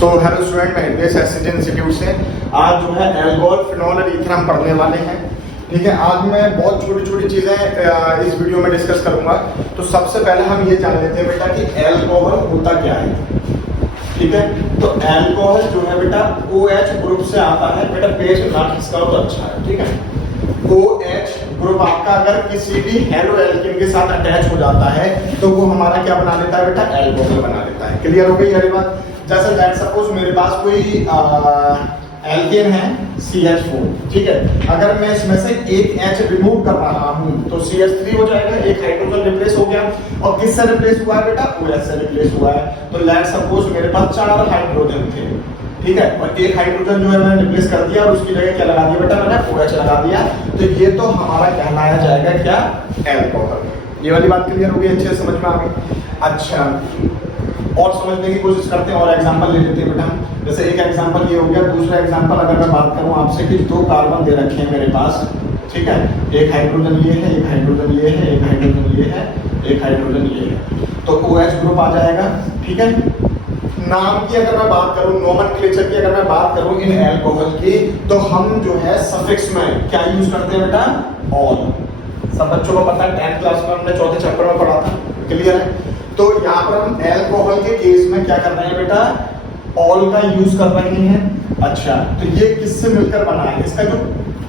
So hello student, मैं Hindi SSC institute से आज जो है एल्कोहल, फिनॉल और ईथर हम पढ़ने वाले हैं। ठीक है, आज मैं बहुत छोटी छोटी चीज़ें इस वीडियो में डिस्कस करूंगा। तो सबसे पहले हम ये जान लेते हैं बेटा कि एल्कोहल होता क्या है। ठीक है, तो एल्कोहल जो है बेटा OH ग्रुप से आता है। बेटा पेज ना खिसका हो तो अच्छा है। ठीक है, OH ग्रुप आपका अगर किसी भी हेलो एल्केन के साथ अटैच हो जाता है तो वो हमारा क्या बना लेता है बेटा, एल्कोहल बना लेता है। क्लियर हो गई ये बात। जैसे दैट सपोज मेरे पास कोई एल्केन है CH4। ठीक है, अगर मैं इसमें से एक H रिमूव कर रहा हूं तो CH3 हो जाएगा, एक हाइड्रोजन रिप्लेस हो गया। और किससे रिप्लेस हुआ है बेटा, OH से रिप्लेस हुआ है। तो लेट सपोज मेरे पास 4 हाइड्रोजन थे। ठीक है, और एक हाइड्रोजन जो है मैंने रिप्लेस कर दिया और उसकी जगह क्या लगा दिया बेटा, मैंने OH लगा दिया। तो ये तो हमारा कहलाया जाएगा क्या, एल्कोहल। ये वाली बात क्लियर होगी, अच्छे से समझ में आ गई। अच्छा, और समझने की कोशिश करते हैं और एग्जांपल ले लेते हैं बेटा। जैसे एक एग्जांपल ये हो गया, दूसरा एग्जांपल अगर मैं बात करूं आपसे कि 2 कार्बन दे रखे हैं मेरे पास। ठीक है, एक हाइड्रोजन ये है, एक हाइड्रोजन ये है, एक हाइड्रोजन ये है, एक हाइड्रोजन ये है। तो OH ग्रुप आ जाएगा। ठीक है, नाम की अगर मैं बात करूं, नोमेनक्लेचर की अगर मैं बात करूं इन एल्कोहल की, तो हम जो है सफिक्स में क्या यूज करते हैं बेटा, ऑल। सब बच्चों को पता है, 10th क्लास में हमने चौथे चैप्टर में पढ़ा था। क्लियर है। तो यहाँ पर हम एल्कोहल के केस में क्या कर रहे हैं बेटा, ऑल का यूज कर रहे हैं। अच्छा, तो ये किससे मिलकर बना है, इसका जो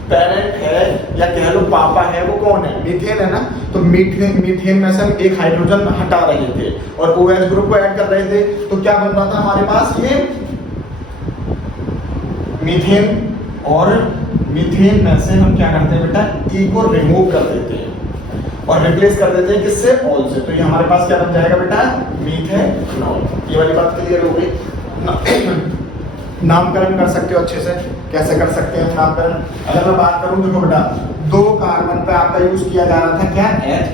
पेरेंट है या कह लो पापा है वो कौन है, मीथेन है ना। तो मीथेन में से हम एक हाइड्रोजन हटा रहे थे और OH ग्रुप को ऐड कर रहे थे। तो क्या बन रहा था हमारे पास, ये मीथेन, और मीथेन में से हम क्या करते हैं बेटा, E को रिमूव कर देते हैं और रिप्लेस कर देते हैं किससे, ऑल से। तो ये हमारे पास क्या बन जाएगा बेटा, मीथेनॉल। ये वाली बात क्लियर हो गई। नामकरण कर सकते हो अच्छे से, कैसे कर सकते हैं नामकरण। अगर मैं बात करूं देखो बेटा, 2 कार्बन पे आपका यूज किया जा रहा था क्या, H।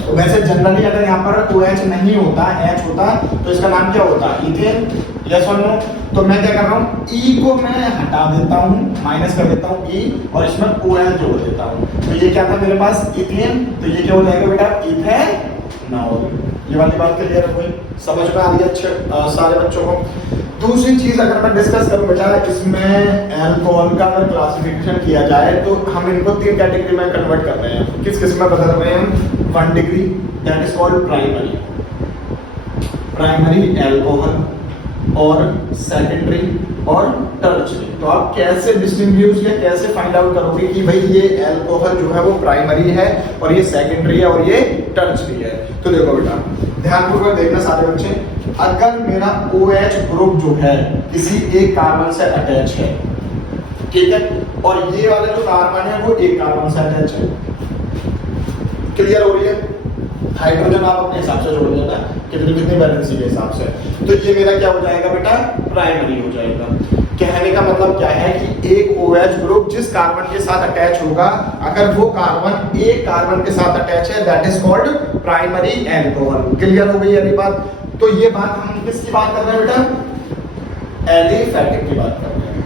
तो वैसे जनरली अगर यहाँ पर OH नहीं होता, H होता, तो इसका नाम क्या होता, इथेन। यस और नो। तो मैं क्या कर रहा हूँ, E को मैं हटा देता हूँ, माइनस कर देता हूँ E, और इसमें OL जोड़ देता हूँ। तो ये क्या था मेरे पास, इथेन। तो ये क्या हो जाएगा बेटा, इथेनॉल। ये वाली बात क्लियर हो गई, समझ में आ रही है अच्छे सारे बच्चों को। दूसरी चीज अगर मैं डिस्कस करूं बेटा, इसमें एल्कोहल का अगर क्लासिफिकेशन किया जाए तो हम इनको 3 कैटेगरी में कन्वर्ट कर रहे हैं। किस किस में बदल रहे हैं, 1 degree, that is called primary alcohol, और सेकेंडरी और टर्शरी। तो आप कैसे डिस्टिंग्विश या कैसे फाइंड आउट करोगे कि भाई ये एल्कोहल जो है वो प्राइमरी है और ये सेकेंडरी है और ये टर्शरी है। तो देखो बेटा, ध्यानपूर्वक देखना सारे बच्चे। अगर मेरा OH ग्रुप जो है किसी एक कार्बन से अटैच है, ठीक है, और ये वाला जो कार्बन है वो एक कार्बन से अटैच है। क्लियर हो रही है। हाइड्रोजन आप अपने हिसाब से जोड़ लेना, कितनी कितनी वैलेंसी के हिसाब से। तो ये मेरा क्या हो जाएगा बेटा, प्राइमरी हो जाएगा। कहने का मतलब क्या है कि एक OH ग्रुप जिस कार्बन के साथ अटैच होगा, अगर वो कार्बन एक कार्बन के साथ अटैच है, that is called primary alcohol. Clear हो गई ये बात। तो ये बात हम किसकी बात कर रहे हैं बेटा, एलिफैटिक की बात कर रहे हैं।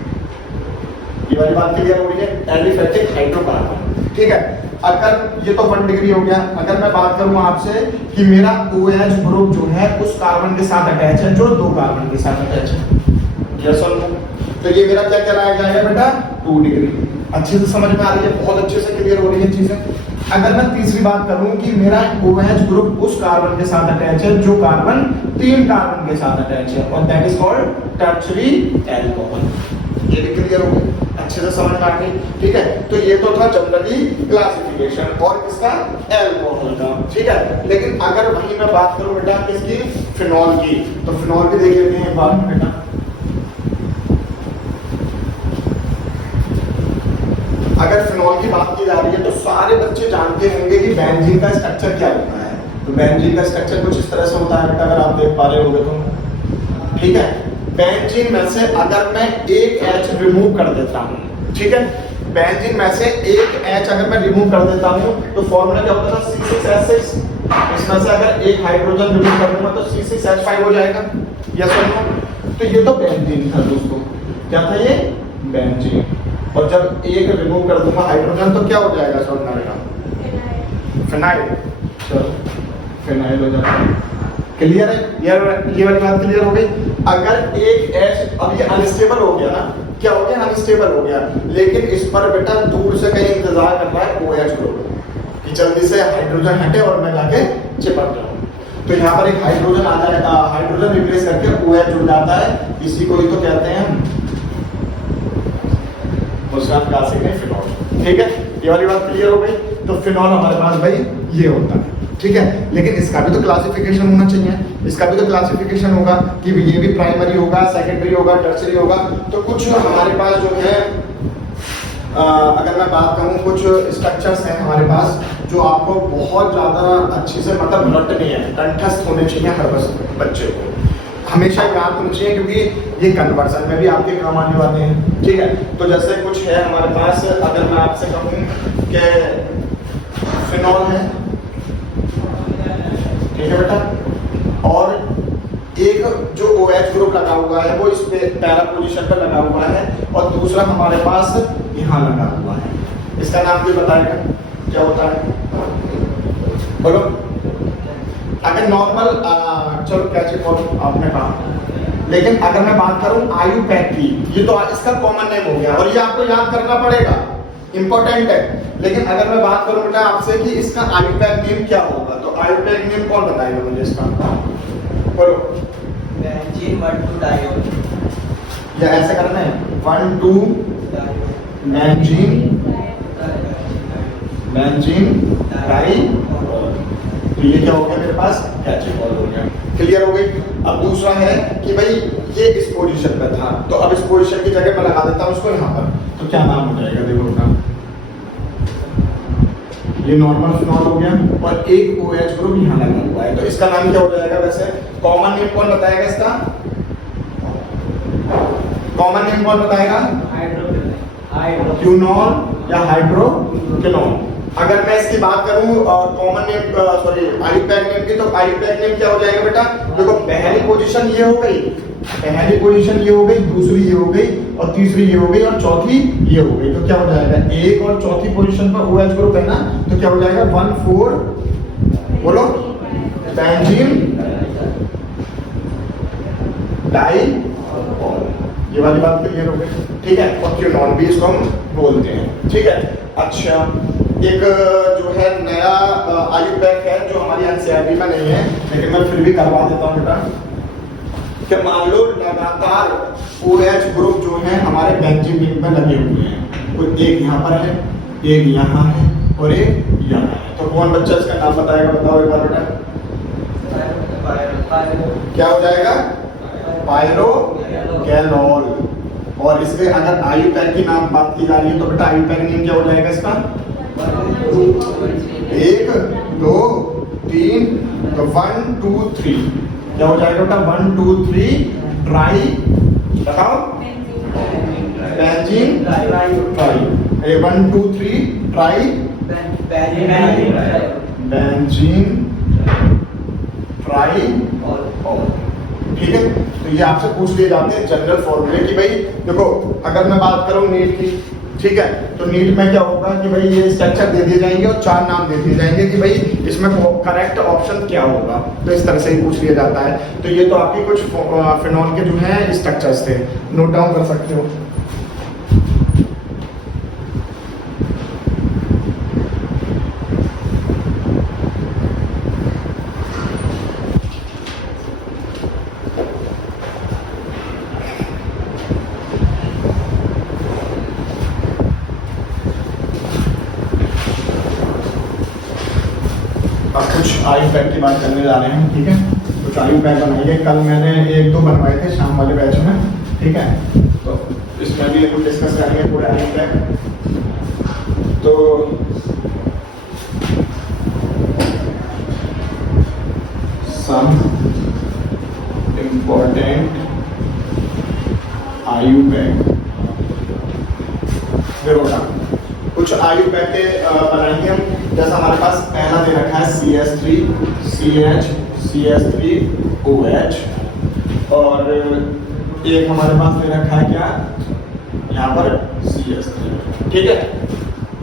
ये वाली बात क्लियर हो गई है, एलिफैटिक हाइड्रोकार्बन। ठीक है, अगर ये तो 1 डिग्री हो गया। अगर मैं बात करूं आपसे कि मेरा OH ग्रुप जो है उस कार्बन के साथ अटैच है जो 2 कार्बन के साथ अटैच है, यस और नो, तो ये मेरा क्या कहलाया जाएगा बेटा, 2 डिग्री। अच्छे से समझ में आ रही है, बहुत अच्छे से क्लियर हो रही है चीजें। अगर मैं तीसरी बात करूं कि मेरा OH ग्रुप उस कार्बन के साथ अटैच है जो कार्बन 3 कार्बन के साथ अटैच है, और that is called tertiary alcohol. ये भी क्लियर हो गई, अच्छे से समझ में आ गई। ठीक है, तो ये तो था जनरली क्लासिफिकेशन और किसका, एल्कोहल का। ठीक है, लेकिन अगर वही मैं बात करूं बेटा किसकी, फिनॉल की, तो फिनॉल भी देख लेते हैं एक बार बेटा। अगर फिनॉल की बात की जा रही है तो सारे बच्चे जानते होंगे कि बेंजीन का स्ट्रक्चर क्या होता है। तो बेंजीन का स्ट्रक्चर कुछ इस तरह से होता है बेटा, अगर आप देख पा रहे होगे तो। ठीक है, बेंजीन में से अगर मैं एक H रिमूव कर देता हूँ, ठीक है, बेंजीन में से एक H अगर मैं रिमूव कर देता हूँ तो फॉर्मूला क्या होता था, C6H6। इसमें से अगर एक हाइड्रोजन रिमूव कर दूंगा तो C6H5 हो जाएगा। यस और नो। तो ये तो बेंजीन था दोस्तों, क्या था ये, बेंजीन। और जब एक रिमूव कर दूंगा हाइड्रोजन तो क्या हो जाएगा, फिनाइल। चलो फिनाइल हो जाएगा। क्लियर है, ये वाली बात क्लियर हो गई। अगर एक एच, अब ये अनस्टेबल हो गया ना, क्या हो गया, अनस्टेबल हो गया, लेकिन इस पर बेटा दूर से कहीं इंतजार कर रहा है OH ग्रुप कि जल्दी से हाइड्रोजन हटे और मैं जाके चिपक जाऊं। तो यहाँ पर एक हाइड्रोजन आ जाएगा, हाइड्रोजन रिप्लेस करके OH जुड़ जाता है, इसी को ही तो कहते हैं मुस्कान क्लासिक में फिनॉल। ठीक है, ये वाली बात क्लियर हो गई। तो फिनॉल हमारे पास भाई ये होता है, ठीक है, लेकिन इसका भी तो क्लासिफिकेशन होना चाहिए, इसका भी तो क्लासिफिकेशन होगा कि ये भी प्राइमरी होगा, सेकेंडरी होगा, टर्सरी होगा। तो कुछ हमारे पास जो है अगर मैं बात करूं, कुछ स्ट्रक्चर्स हैं हमारे पास जो आपको बहुत ज़्यादा अच्छे से मतलब रटने हैं, कंठस्थ होने चाहिए हर बच्चे को, हमेशा याद होनी चाहिए, क्योंकि ये कन्वर्सन में भी आपके काम आने वाले हैं। ठीक है, तो जैसे कुछ है हमारे पास, अगर मैं आपसे कहूँ कि फिनॉल है, ठीक है बेटा, और एक जो OH ग्रुप लगा हुआ है वो इस पे पैरा पोजीशन पर लगा हुआ है, और दूसरा हमारे पास यहाँ लगा हुआ है, इसका नाम कोई बताएगा क्या होता है, बोलो। अगर नॉर्मल चलो कैसे कॉल आपने कहा, लेकिन अगर मैं बात करूं आयुपैक की, ये तो इसका कॉमन नेम हो गया और ये आपको याद करना पड़ेगा, इंपॉर्टेंट है। लेकिन अगर मैं बात करूं बेटा आपसे कि इसका आयुपैक नेम क्या होगा, तो आयुपैक नेम कौन बताएगा मुझे इसका, बोलो। बेंजीन 1,2 डायोल, या ऐसे करना है 1,2 बेंजीन डाई, तो ये क्या हो गया मेरे पास, कैचेकॉल हो गया। क्लियर हो गई। अब दूसरा है कि भाई ये इस पोजीशन पे था, तो अब इस पोजीशन की जगह मैं लगा देता हूं उसको यहाँ पर, तो क्या नाम हो जाएगा, देखो उसका, ये नॉर्मल फिनॉल हो गया और एक OH ग्रुप यहाँ लगा हुआ है, तो इसका नाम क्या हो जाएगा, वैसे कॉमन नेम कौन बताएगा इसका, कॉमन नेम कौन बताएगा, क्यूनॉल या हाइड्रोक्विनॉल। अगर मैं इसकी बात करूं common name sorry IUPAC name की, तो आयुपैक नेम क्या हो जाएगा बेटा, देखो पहली पोजीशन ये हो गई, पहली पोजीशन ये हो गई, दूसरी ये हो गई, और तीसरी ये हो गई, और चौथी ये हो गई, तो क्या हो जाएगा, एक और चौथी पोजीशन पर OH ग्रुप है ना, तो क्या हो जाएगा 1,4 बोलो बेंजीन डाई, ये वाली बात क्लियर हो गई। ठीक है, और क्यूनॉल भी इसको हम बोलते हैं। ठीक है, अच्छा एक जो है नया आयुपैक है जो हमारी एनसीईआरटी में नहीं है, लेकिन मैं फिर भी करवा देता हूँ बेटा, कि मान लो लगातार OH ग्रुप जो है हमारे बेंजीन रिंग में लगे हुए हैं, तो एक यहाँ पर है, एक यहाँ है और एक यहाँ है, तो कौन बच्चा इसका नाम बताएगा, बताओ एक बार बेटा, क्या हो जाएगा, पायरोगैनोल। और इसके अगर आयुपैक की नाम बात की जा रही है तो बेटा आयुपैक नेम क्या हो जाएगा इसका, 1 2 3, तो 1 2 3 क्या हो जाएगा बेटा, 1 2 3 ट्राई, बताओ benzene try, 1 2 3 try benzene try. ठीक है, तो ये आपसे पूछ लिए जाते हैं जनरल फॉर्मूले कि भाई देखो, अगर मैं बात करूं नीट की, ठीक है, तो नीट में क्या होगा कि भाई ये स्ट्रक्चर दे दिए जाएंगे और 4 नाम दे दिए जाएंगे कि भाई इसमें करेक्ट ऑप्शन क्या होगा, तो इस तरह से ही पूछ लिया जाता है। तो ये तो आपके कुछ फिनॉल के जो है स्ट्रक्चर्स थे, नोट डाउन कर सकते हो। आयुपैक की बात करने जा रहे हैं। ठीक है, कुछ आयुपैक बनाइए, कल मैंने 1 2 बनवाए थे शाम वाले बैच में। ठीक है, तो इसमें भी कुछ डिस्कस करेंगे पूरे आयुपैक। तो सम इम्पोर्टेंट आयुपैक, देखो कुछ आयुपैक बनाएंगे हम। जैसा हमारे पास पहला दे रखा है CH3 CH CH3 OH, और एक हमारे पास दे रखा है क्या, यहाँ पर CH3। ठीक है,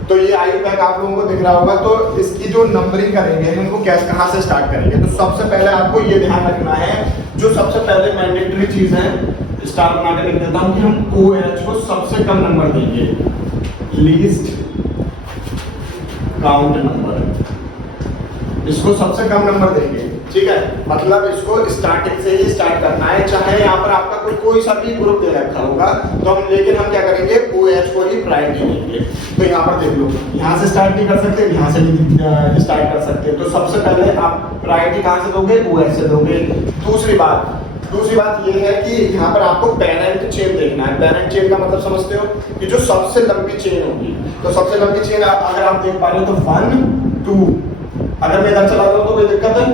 तो ये आयुपैक आप लोगों को दिख रहा होगा। तो इसकी जो नंबरिंग करेंगे हम उनको कहाँ से स्टार्ट करेंगे, तो सबसे पहले आपको ये ध्यान रखना है जो सबसे पहले मैंडेटरी चीज है, स्टार बना के लिख देता हूं कि हम OH को सबसे कम नंबर देंगे, लीस्ट काउंट नंबर, इसको सबसे कम नंबर देंगे। ठीक है, मतलब इसको स्टार्टिंग से ही स्टार्ट करना है, चाहे यहाँ पर आपका कोई सा भी ग्रुप दे रखा होगा तो हम, लेकिन हम क्या करेंगे, OH को ही प्रायोरिटी देंगे। तो यहाँ पर देख लो, यहाँ से स्टार्ट नहीं कर सकते, यहाँ से भी स्टार्ट कर सकते, तो सबसे पहले आप प्रायोरिटी कहाँ से दोगे, OH से दोगे। दूसरी बात ये है कि यहाँ पर आपको पेरेंट चेन देखना है। पेरेंट चेन का मतलब समझते हो कि जो सबसे लंबी चेन होगी, तो सबसे लंबी चेन अगर आप देख पा रहे हो तो 1 2, अगर मैं इधर चला रहा हूँ तो कोई दिक्कत है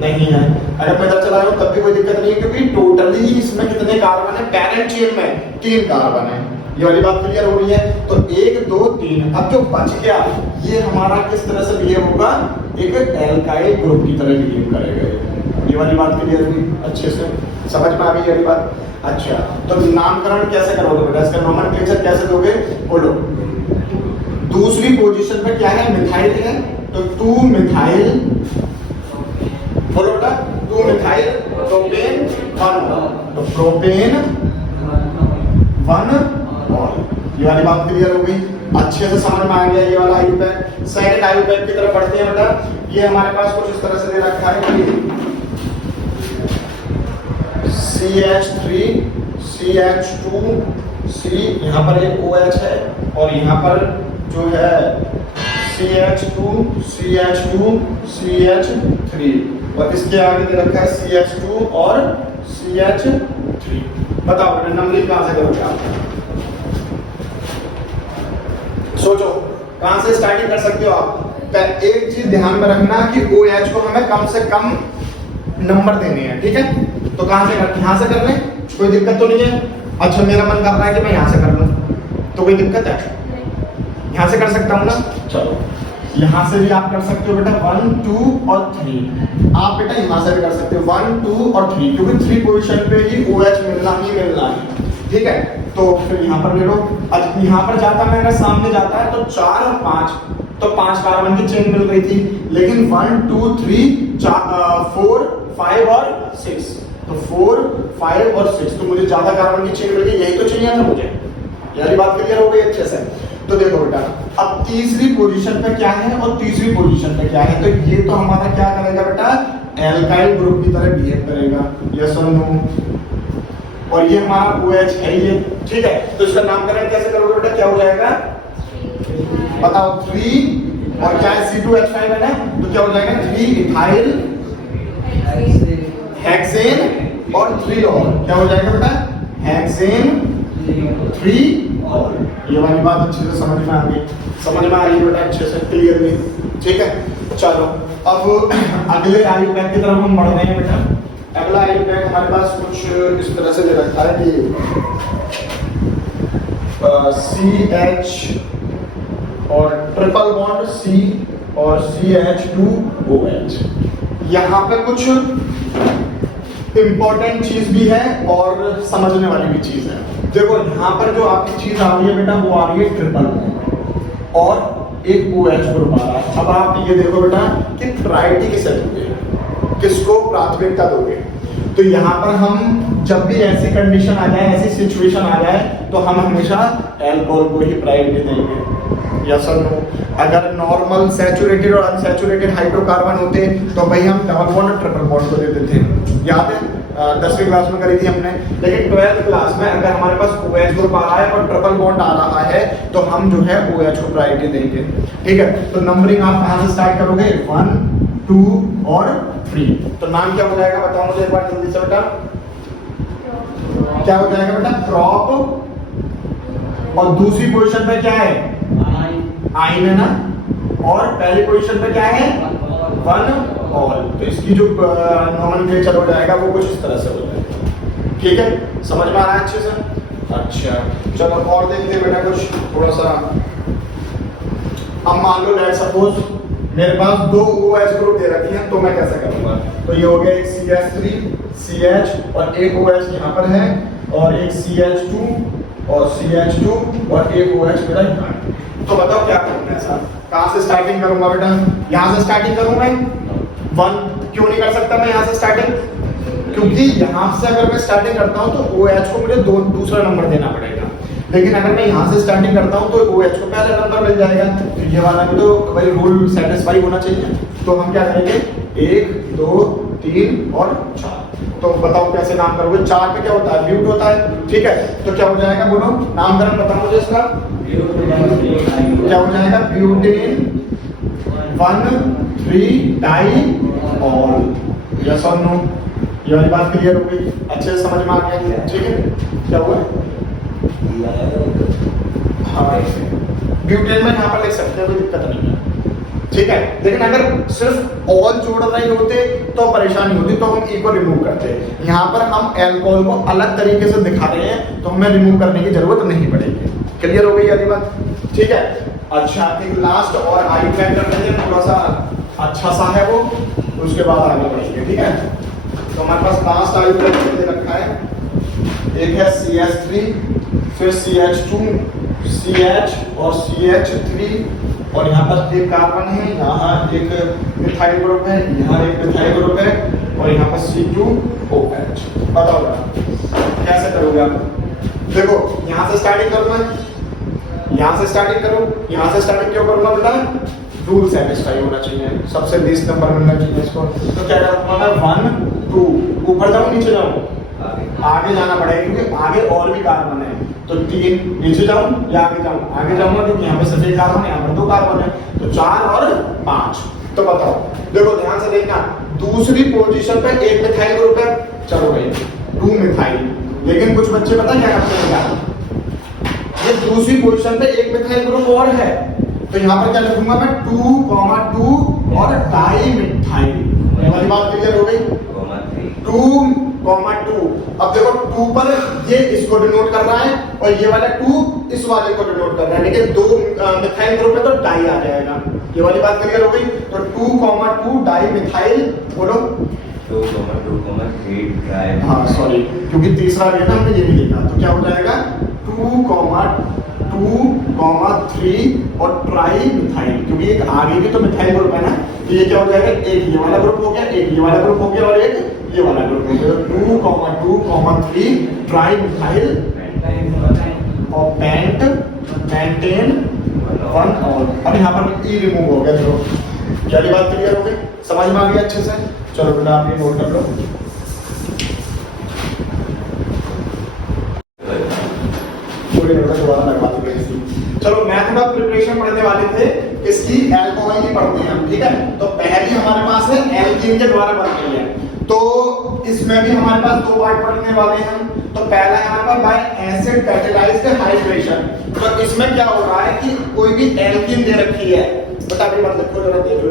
नहीं है, अगर मैं इधर चला रहा हूँ तब भी कोई दिक्कत नहीं है, क्योंकि टोटली इसमें कितने कार्बन है, पेरेंट चेन में 3 कार्बन है। ये वाली बात क्लियर हो रही है। तो 1 2 3, अब जो बच गया ये हमारा किस तरह से बिहेव होगा, एक एल्काइल ग्रुप की तरह बिहेव करेगा। ये वाली बात क्लियर हुई, अच्छे से समझ में आ गई ये वाली बात। अच्छा, तो नामकरण कैसे करोगे बेटा, इसका नोमेनक्लेचर कैसे दोगे, बोलो। दूसरी पोजीशन पे क्या है, मिथाइल है, तो 2 मिथाइल, बोलो बेटा, 2 मिथाइल प्रोपेन 1, तो प्रोपेन 1 ऑल। ये वाली बात क्लियर हो गई, अच्छे से समझ में आ गया ये वाला आयुपैक। सेकंड आयुपैक की तरफ बढ़ते हैं बेटा। ये हमारे पास कुछ इस तरह से दे रखा है कि CH3 CH2 C, यहाँ पर एक OH है और यहाँ पर जो है CH2 CH2 CH3, और इसके आगे दे रखा है CH2 और CH3। बताओ नंबरिंग कहां से करोगे आप, सोचो कहां से स्टार्टिंग कर सकते हो आप। एक चीज ध्यान में रखना कि OH को हमें कम से कम नंबर देने हैं, ठीक है। तो कहां से करते, यहां से कर लें, कोई दिक्कत तो नहीं है। अच्छा, मेरा मन कर रहा है कि मैं यहां से कर लूं, तो कोई दिक्कत है, यहां से कर सकता हूं ना। चलो, यहां से भी आप कर सकते हो बेटा 1 2 और 3। आप बेटा यहां से भी कर सकते हो 1 2 और 3, क्योंकि 3 पोजीशन पे ही OH मिलना है, ठीक है। तो फिर यहां पर ले लो। अब यहां पर जाता मैं, अगर सामने जाता है तो 4 और 5, तो 5 कार्बन की चेन मिल गई थी, लेकिन 1 2 3 4 5 और 6, तो 4 5 और 6, तो मुझे ज्यादा कार्बन की चेन मिल गई, यही तो चाहिए था मुझे। यानी बात क्लियर हो गई अच्छे से। तो देखो बेटा, अब तीसरी पोजीशन पे क्या है और तीसरी पोजीशन पे क्या है, तो ये तो हमारा क्या करेगा बेटा, एल्काइल ग्रुप की तरह बिहेव करेगा, यस और नो। और ये हमारा OH है ये, ठीक है। तो इसका नामकरण कैसे करोगे बेटा, क्या हो जाएगा, बताओ 3 और क्या है, C2H5 है ना, तो क्या हो जाएगा 3 इथाइल हेक्सेन और 3 और, क्या हो जाएगा बेटा, हेक्सेन 3 और। ये वाली बात अच्छे से समझ में आ गई, समझ में आ रही है बेटा, अच्छे से क्लियरली, ठीक है। चलो अब अगले आयुपैक की तरफ हम बढ़ रहे हैं बेटा। अगला आयुपैक हमारे पास कुछ इस तरह से दे रखा है कि CH और ट्रिपल बॉन्ड C और CH2OH। यहाँ पे कुछ इंपॉर्टेंट चीज भी है और समझने वाली भी चीज है। देखो यहाँ पर जो आपकी चीज आ रही है बेटा, वो आ रही है ट्रिपल बॉन्ड और एक OH ग्रुप आ रहा है। अब आप ये देखो बेटा कि प्रायोरिटी किसे दोगे, किसको प्राथमिकता दोगे। तो यहाँ पर हम जब भी ऐसी कंडीशन आ जाए, ऐसी सिचुएशन आ जाए, तो हम हमेशा अल्कोहल को ही प्रायोरिटी देंगे, यस और नो। अगर नॉर्मल सैचुरेटेड और अनसैचुरेटेड हाइड्रोकार्बन होते तो भाई हम डबल बॉन्ड और ट्रिपल बॉन्ड को देते थे, याद है 10वीं क्लास में करी थी हमने। लेकिन 12th क्लास में अगर हमारे पास OH ग्रुप आ रहा है और ट्रिपल बॉन्ड आ रहा है तो हम जो है OH को प्रायोरिटी देंगे, ठीक है। तो नंबरिंग आप कहां से स्टार्ट करोगे, 1 2 और 3। तो नाम क्या हो जाएगा, बताओ मुझे एक बार जल्दी से बेटा, क्या हो जाएगा बेटा, क्रॉप। और दूसरी पोजीशन पे क्या है, आइन है ना, और पहली पोजीशन पे क्या है, 1 ऑल। तो इसकी जो नोमेनक्लेचर हो जाएगा वो कुछ इस तरह से हो जाएगा, ठीक है। समझ में आ रहा है अच्छे से। अच्छा चलो और देखते हैं बेटा कुछ थोड़ा सा। अब मान लो लेट सपोज मेरे पास 2 OH ग्रुप दे रखी हैं, तो मैं कैसे करूंगा। तो ये हो गया एक CH3 CH और एक OH यहाँ पर है, और एक CH2 और CH2 और एक OH मेरा यहाँ। तो बताओ क्या करूंगा ऐसा, कहाँ से स्टार्टिंग करूंगा बेटा, यहाँ से स्टार्टिंग करूंगा 1, क्यों नहीं कर सकता मैं यहाँ से स्टार्टिंग, क्योंकि यहाँ से अगर मैं स्टार्टिंग करता हूँ तो OH को मुझे दूसरा नंबर देना पड़ेगा, लेकिन अगर मैं यहाँ से स्टार्टिंग करता हूँ तो OH को पहला नंबर मिल जाएगा। तो ये वाला भी तो भाई रूल सेटिस्फाई होना चाहिए। तो हम क्या करेंगे 1 2 3 और 4। तो बताओ कैसे नाम करोगे? 4 पे क्या होता है? ब्यूट होता है, ठीक है। तो क्या हो जाएगा बोलो, नामकरण बताओ मुझे इसका। क्या हो जाएगा? Butane 1 3 diol. यस और नो? ये वाली बात क्लियर हो गई? अच्छे से समझ में आ गया? ठीक है। क्या हुआ? हाँ, ब्यूटेन में यहाँ पर लिख सकते हैं, कोई दिक्कत नहीं है, ठीक है। लेकिन अगर सिर्फ ऑल जोड़ रहे होते तो परेशानी होती, तो हम ई को रिमूव करते। यहाँ पर हम एल्कोहल को अलग तरीके से दिखा रहे हैं, तो हमें रिमूव करने की जरूरत नहीं पड़ेगी। क्लियर हो गई वाली बात? ठीक है। अच्छा, एक लास्ट और आई प्लान कर लेते हैं, थोड़ा सा अच्छा सा है वो, उसके बाद आगे बढ़ेंगे, ठीक है। तो हमारे पास लास्ट आई प्लान दे रखा है, एक है CH3, फिर CH2, CH और CH3, और यहाँ पर एक कार्बन है, यहाँ एक मिथाइल ग्रुप है, यहाँ एक मिथाइल ग्रुप है, और यहाँ पर C2OH। बताओ कैसे करोगे आप? देखो यहाँ से स्टार्टिंग करूँ मैं, यहाँ से स्टार्टिंग करूँ, यहाँ से स्टार्टिंग क्यों करूँगा बेटा? रूल सेटिस्फाई होना चाहिए, सबसे 20 नंबर मिलना चाहिए इसको। तो क्या करूँगा मैं 1 2, ऊपर जाऊँ नीचे जाऊँ? आगे जाना पड़ेगा, क्योंकि आगे और भी कार्बन है। तो 3, नीचे जाऊं या आगे जाऊं? आगे जाऊंगा, क्योंकि यहाँ पे सिर्फ एक कार्बन है, यहाँ पर 2 कार्बन है। तो 4 और 5। तो बताओ, देखो ध्यान से देखना, दूसरी पोजीशन पे एक मिथाइल ग्रुप है, चलो भाई 2 मिथाइल। लेकिन कुछ बच्चे पता क्या करते हैं, ये दूसरी पोजीशन पे एक मिथाइल ग्रुप और है, तो यहाँ पर क्या लिखूंगा मैं? 2,2 और डाई मिथाइल। वाली बात क्लियर हो गई? 2,2। अब देखो 2 पर ये इसको डिनोट कर रहा है, और ये वाला 2 इस वाले को डिनोट कर रहा है, लेकिन 2 मिथाइल ग्रुप है तो डाई आ जाएगा। ये वाली बात क्लियर हो गई? तो 2,2 डाई मिथाइल, बोलो 2,2,3 डाई। हाँ सॉरी, क्योंकि तीसरा भी है ना, हमने ये भी देखा। तो क्या हो जाएगा? 2,2,3 और ट्राई मिथाइल, क्योंकि एक आगे भी तो मिथाइल ग्रुप है ना। तो ये क्या हो जाएगा? एक ये वाला ग्रुप हो गया, एक ये वाला ग्रुप हो गया, और एक ये वाला ग्रुप हो गया। 2,2,3 ट्राई मिथाइल और पेंटेन 1 ऑल। अब यहाँ पर ई रिमूव हो गया। देखो क्या बात क्लियर हो गई? समझ में आ गया अच्छे से? चलो बेटा आप ये नोट कर लो। दोबारा लगवा देंगे इसकी। चलो मैथड ऑफ प्रिपरेशन पढ़ने वाले थे, इसकी अल्कोहल की पढ़ते हैं हम, ठीक है। तो पहली हमारे पास है एल्कीन के द्वारा बनती है, तो इसमें भी हमारे पास 2 पार्ट पढ़ने वाले हैं। तो पहला है हमारा बाय एसिड कैटालाइज्ड हाइड्रेशन। तो इसमें क्या हो रहा है कि कोई भी एल्कीन दे रखी है, बता भी मत लिखो, जरा देख लो।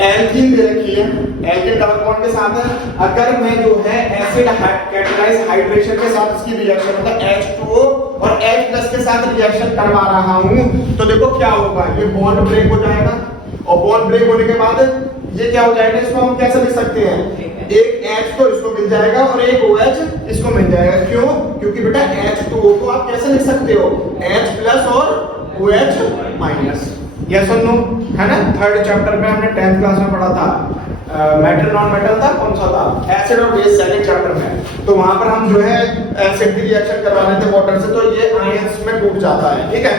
एल्कीन दे रखी है, एल्कीन डबल बॉन्ड के साथ है। अगर मैं जो है एसिड कैटालाइज्ड हाइड्रेशन के साथ इसकी रिएक्शन मतलब H2O और H+ के साथ रिएक्शन करवा रहा हूं, तो देखो क्या होगा, ये बॉन्ड ब्रेक हो जाएगा, और बॉन्ड ब्रेक होने के बाद ये क्या हो जाएगा? इसको हम कैसे लिख सकते हैं? एक H तो इसको मिल जाएगा और एक OH इसको मिल जाएगा। क्यों? क्योंकि बेटा H2O को आप कैसे लिख सकते हो? H+ और OH-। यस और नो? है ना? 3rd चैप्टर में हमने 10th क्लास में पढ़ा था, मेटल नॉन मेटल था, कौन सा था? एसिड और बेस, 2nd चैप्टर में। तो वहां पर हम जो है एसिड की रिएक्शन करवा रहे थे वाटर से, तो ये आयंस में टूट जाता है, ठीक है।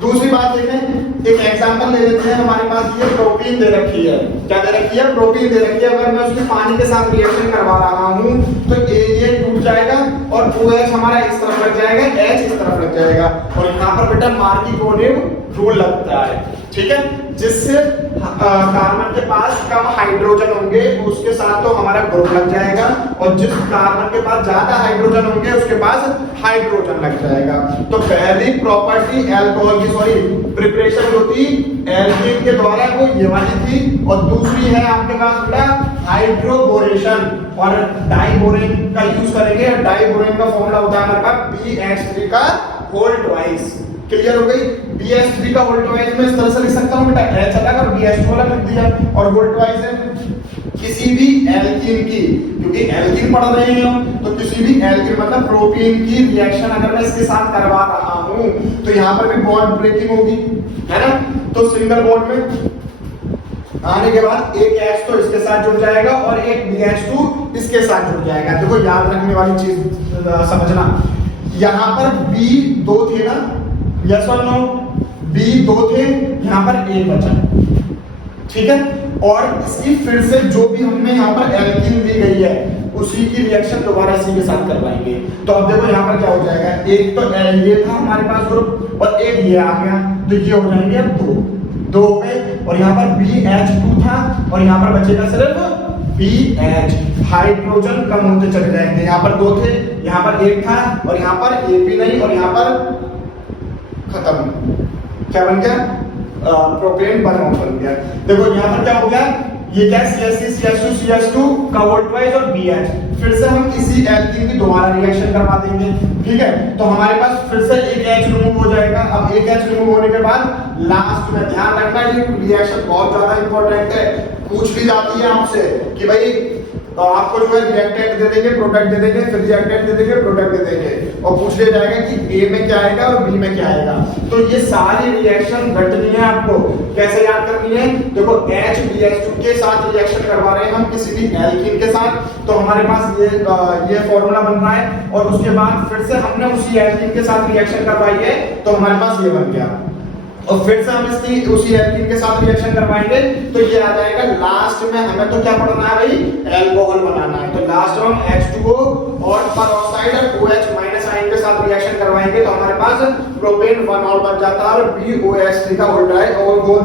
दूसरी बात देखें, एक एग्जांपल ले लेते हैं। हमारे पास ये प्रोटीन दे रखी है, क्या दे रखी है? प्रोटीन दे रखी है। अगर मैं उसके पानी के साथ रिएक्शन करवा रहा हूं, तो ये टूट जाएगा, और OH हमारा इस तरफ लग जाएगा, H इस तरफ लग जाएगा, और यहाँ पर बेटा मार्कोनिव रूल लगता है, ठीक है। जिससे कार्बन के पास कम हाइड्रोजन होंगे उसके साथ तो हमारा ग्रुप लग जाएगा, और जिस कार्बन के पास ज्यादा हाइड्रोजन होंगे उसके पास हाइड्रोजन लग जाएगा। तो पहली प्रॉपर्टी अल्कोहल की, सॉरी प्रिपरेशन जो थी एल्कीन के द्वारा, वो ये वाली थी, और दूसरी है आपके पास बेटा हाइड्रोबोरेशन, और डाइबोरेन का यूज करेंगे। डाइबोरेन का फॉर्मूला होता है हमारे पास BH3 का होल ट्वाइस। क्लियर हो गई? BH3 का होल ट्वाइस में इस तरह से लिख सकता हूं बेटा, H अलग और BH2 अलग लिख दिया, और होल ट्वाइस है किसी भी एल्कीन की, क्योंकि एल्कीन पढ़ रहे हैं हम, तो किसी भी एल्कीन मतलब प्रोटीन की रिएक्शन अगर मैं इसके साथ करवा रहा हूं, तो यहां पर भी बॉन्ड ब्रेकिंग होगी, है ना। तो सिंगल बॉन्ड में आने के बाद एक H तो इसके साथ जुड़ जाएगा और एक BH2 इसके साथ जुड़ जाएगा। देखो याद रखने वाली चीज समझना, यहाँ पर B 2 थे ना, यस और नो, B 2 थे, यहाँ पर एक बचा, ठीक है। और इसकी फिर से जो भी हमने यहाँ पर एल्कीन ली गई है उसी की रिएक्शन दोबारा इसी के साथ करवाएंगे। तो अब देखो यहाँ पर क्या हो जाएगा, एक तो ये था हमारे पास ग्रुप और एक ये आ गया, तो ये हो जाएंगे अब दो पे, और यहाँ पर BH2 था और यहाँ पर बचेगा सिर्फ BH। हाइड्रोजन कम होते चले जाएंगे, यहाँ पर 2 थे, यहाँ पर 1 था और यहाँ पर एक भी नहीं, और यहाँ पर खत्म। क्या बन गया, प्रोपेन बन गया। देखो यहाँ पर क्या हो गया, ये क्या CH2 का वोल्ट वाइज और BH, फिर से हम इसी एल्कीन की दोबारा रिएक्शन करवा देंगे, ठीक है। तो हमारे पास फिर से एक H रिमूव हो जाएगा। अब एक H रिमूव होने के बाद लास्ट में ध्यान रखना, ये रिएक्शन बहुत ज्यादा इंपॉर्टेंट है, पूछ भी जाती है आपसे कि भाई तो आपको जो है रिएक्टेंट दे देंगे, प्रोडक्ट दे देंगे, फिर रिएक्टेंट दे देंगे, प्रोडक्ट दे देंगे, और पूछ लिया जाएगा कि A में क्या आएगा और B में क्या आएगा। तो ये सारी रिएक्शन घटनी है, आपको कैसे याद करनी है। देखो HBH2 के साथ रिएक्शन करवा रहे हैं हम किसी भी एल्कीन के साथ, तो हमारे पास ये फॉर्मूला बन रहा है, और उसके बाद फिर से हमने उसी एल्कीन के साथ रिएक्शन करवाई है, तो हमारे पास ये बन गया, और फिर से हम इसकी उसी एल्कीन के साथ रिएक्शन करवाएंगे, तो ये आ जाएगा। लास्ट में हमें तो क्या पढ़ना है भाई, एल्कोहल बनाना है, तो लास्ट में हम H2O और पेरोक्साइड और OH माइनस आयन के साथ रिएक्शन करवाएंगे, तो हमारे पास प्रोपेन 1 और बन जाता है और BOH3 का होल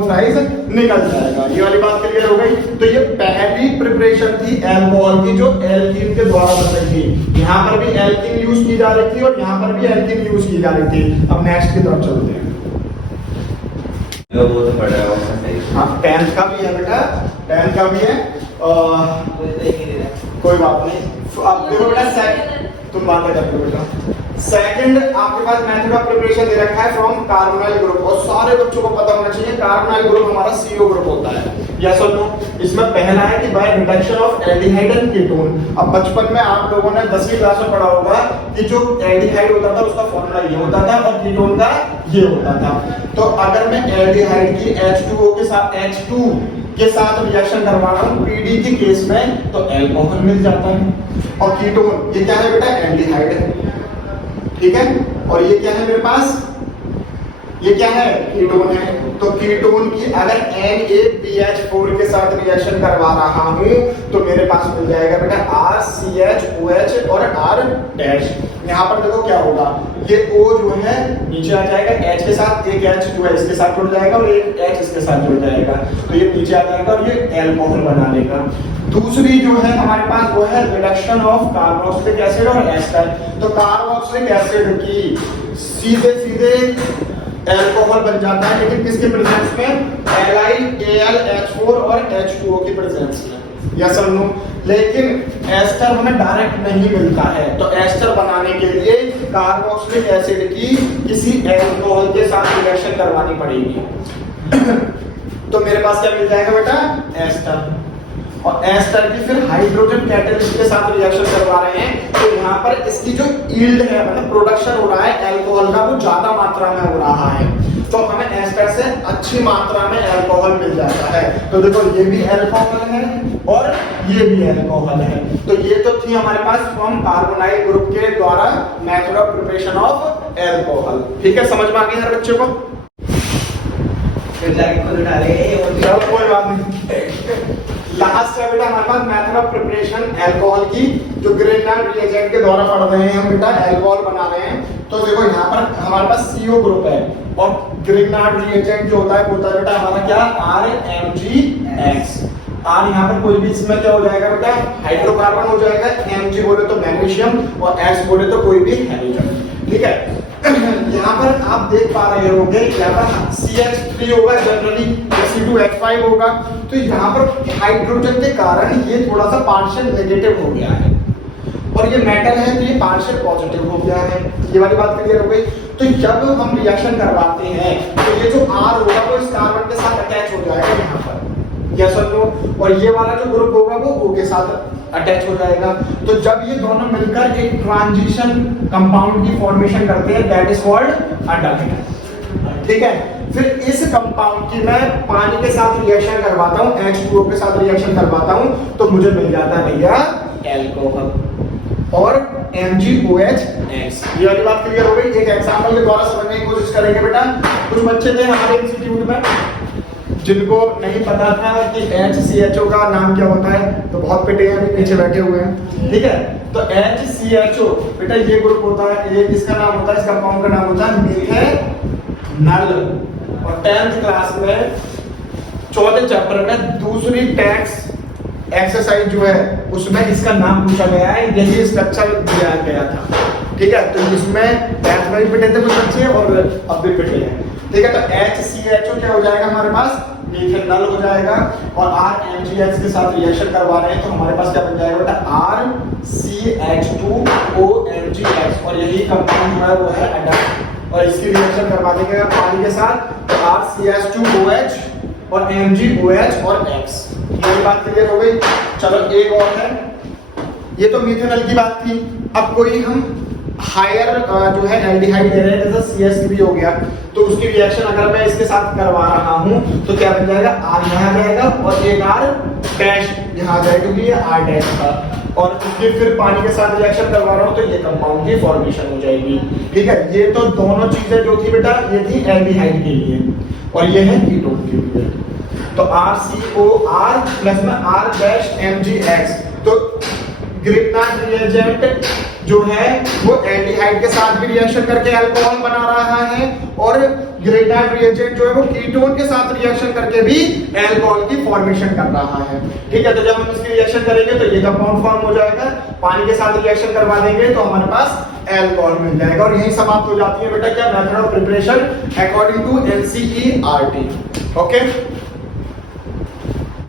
साइज निकल जाएगा। ये वाली बात क्लियर हो गई। तो ये पहली प्रिपरेशन थी एल्कोहल की जो एल्कीन के द्वारा बन रही थी। यहाँ पर भी एल्कीन यूज की जा रही थी और यहाँ पर भी एल्कीन यूज की जा रही थी। अब नेक्स्ट की तरफ चलते हैं। वो तो बड़ा है, हाँ 10th का भी है बेटा, 10th का भी है, कोई बात नहीं। अब देखो बेटा, तुम बात कर लो बेटा। सेकंड आपके पास मेथड ऑफ प्रिपरेशन दे रखा है फ्रॉम कार्बोनाइल ग्रुप, और सारे बच्चों को पता होना चाहिए कार्बोनाइल ग्रुप हमारा CO ग्रुप होता है, यस और नो। इसमें पहला है कि by reduction of aldehyde and ketone. अब बचपन में आप लोगों ने 10वीं क्लास में पढ़ा होगा कि जो एल्डिहाइड होता था उसका फॉर्मूला ये होता था और कीटोन का ये होता था। तो अगर मैं एल्डिहाइड की H2O के साथ H2 के साथ रिएक्शन करवा रहा हूँ PD के केस में, तो एल्कोहल मिल जाता है। और कीटोन ये क्या है बेटा, एल्डिहाइड है, ठीक है। और ये क्या है मेरे पास, ये क्या है, कीटोन है। तो कीटोन की अगर NaBH4 के साथ रिएक्शन करवा रहा हूं तो मेरे पास मिल जाएगा बेटा RCHOH और R'। यहाँ पर देखो क्या होगा, ये O जो है नीचे आ जाएगा, H के साथ एक H जो है इसके साथ जुड़ जाएगा और एक H इसके साथ जुड़ जाएगा, तो ये नीचे आ जाएगा और ये एल्कोहल बना लेगा। दूसरी जो है हमारे पास वो है रिडक्शन ऑफ कार्बोक्सिलिक एसिड और एस्टर। तो कार्बोक्सिलिक एसिड की सीधे एल्कोहल बन जाता है, लेकिन किसके प्रेजेंस में, AlH4 और H2O की प्रेजेंस में, यस और नो। लेकिन एस्टर हमें डायरेक्ट नहीं मिलता है, तो एस्टर बनाने के लिए कार्बोक्सिलिक एसिड की किसी एल्कोहल के साथ रिएक्शन करवानी पड़ेगी। तो मेरे पास क्या मिल जाएगा बेटा, एस्टर। और एस्टर की फिर हाइड्रोजन कैटलिस्ट के साथ रिएक्शन करवा रहे हैं, तो यहाँ पर इसकी जो यील्ड है, मतलब प्रोडक्शन हो रहा है एल्कोहल का, वो ज्यादा मात्रा में हो रहा है, तो हमें एस्टर से अच्छी मात्रा में एल्कोहल मिल जाता है। तो देखो ये भी एल्कोहल है और ये भी एल्कोहल है। तो ये तो थी हमारे पास फ्रॉम कार्बोनाइल ग्रुप के द्वारा method of preparation of alcohol. ठीक है, समझ में आ गई हर बच्चे को? कोई बात नहीं। लास्ट है बेटा हमारे पास मेथड ऑफ प्रिपरेशन एल्कोहल की, जो ग्रिग्नार्ड रिएजेंट के द्वारा पढ़ रहे हैं हम बेटा, एल्कोहल बना रहे हैं। तो देखो यहाँ पर हमारे पास CO ग्रुप है और ग्रिग्नार्ड रिएजेंट जो होता है बेटा हमारा क्या, RMgX। R यहाँ पर कोई भी इसमें क्या हो जाएगा बेटा, हाइड्रोकार्बन हो जाएगा, Mg बोले तो मैग्नीशियम और X बोले तो कोई भी हाइड्रोजन, ठीक है। यहाँ पर आप देख पा रहे होंगे यहाँ पर CH3 होगा जनरली, C2H5 होगा, तो यहाँ पर हाइड्रोजन के कारण ये थोड़ा सा पार्शियल नेगेटिव हो गया है, और ये मेटल है तो ये पार्शियल पॉजिटिव हो गया है। ये वाली बात क्लियर हो गई। तो जब हम रिएक्शन करवाते हैं तो ये जो R होगा वो इस कार्बन के साथ अटैच हो जाएगा यहाँ पर, यस और नो, और ये वाला जो ग्रुप होगा वो O के साथ अटैच हो जाएगा। तो जब ये दोनों मिलकर एक ट्रांजिशन कंपाउंड की फॉर्मेशन करते हैं, that is called a Duckett. ठीक है। फिर इस कंपाउंड की मैं पानी के साथ रिएक्शन करवाता हूँ, H2O के साथ रिएक्शन करवाता हूँ, तो मुझे मिल जाता है भैया एल्कोहल और MgOH। ये वाली बात क्लियर हो गई। एक एग्जांपल के द्वारा समझने की कोशिश करेंगे बेटा। कुछ बच्चे थे हमारे इंस्टीट्यूट में जिनको नहीं पता था कि HCHO का नाम क्या होता है, तो बहुत पिटे हैं, अभी पीछे बैठे हुए हैं, ठीक है। तो HCHO बेटा ये ग्रुप होता है, ये इसका नाम होता है, इस कंपाउंड का नाम होता है मीथेनॉल। और 10th क्लास में 4th चैप्टर में दूसरी टैक्स एक्सरसाइज जो है उसमें इसका नाम पूछा गया है, यही स्ट्रक्चर दिया गया था, ठीक है। तो इसमें 10th में भी पिटे थे कुछ बच्चे और अब भी पिटे हैं, ठीक है। तो HCHO क्या हो जाएगा हमारे पास, मीथेनॉल हो जाएगा। और RMgX के साथ रिएक्शन करवा रहे हैं तो हमारे पास क्या बन जाएगा बेटा, RCH2OMgX। और यही कंपाउंड जो है वो है एडल्ट, और इसकी रिएक्शन करवा देंगे पानी के साथ, तो RCH2OH और MgOH और X। ये बात क्लियर हो गई। चलो एक और है, ये तो मीथेनॉल की बात थी। अब कोई हम हायर जो है एल्डिहाइड दे रहे हैं, जैसे CH3 हो गया, तो उसकी रिएक्शन अगर मैं इसके साथ करवा रहा हूं तो क्या बन जाएगा, R यहाँ जाएगा और एक R डैश यहाँ जाएगा, क्योंकि ये R डैश था। और उसके फिर पानी के साथ रिएक्शन करवा रहा हूं तो ये कंपाउंड की फॉर्मेशन हो जाएगी, ठीक है। ये तो दोनों चीजें जो थी बेटा, ये थी एल्डिहाइड के लिए और ये है कीटोन के लिए। तो RCOR प्लस में R डैश MgX। तो ग्रिग्नार्ड रिएजेंट जो है वो एल्डिहाइड के साथ भी रिएक्शन करके अल्कोहल बना रहा है, और ग्रिग्नार्ड रिएजेंट जो है वो कीटोन के साथ रिएक्शन करके भी अल्कोहल की फॉर्मेशन कर रहा है, ठीक है। तो जब हम इसकी रिएक्शन करेंगे तो ये कंपाउंड फॉर्म हो जाएगा, पानी के साथ रिएक्शन करवा देंगे तो हमारे पास अल्कोहल मिल जाएगा। और यही समाप्त हो जाती है बेटा क्या, method of preparation according to NCERT। Okay.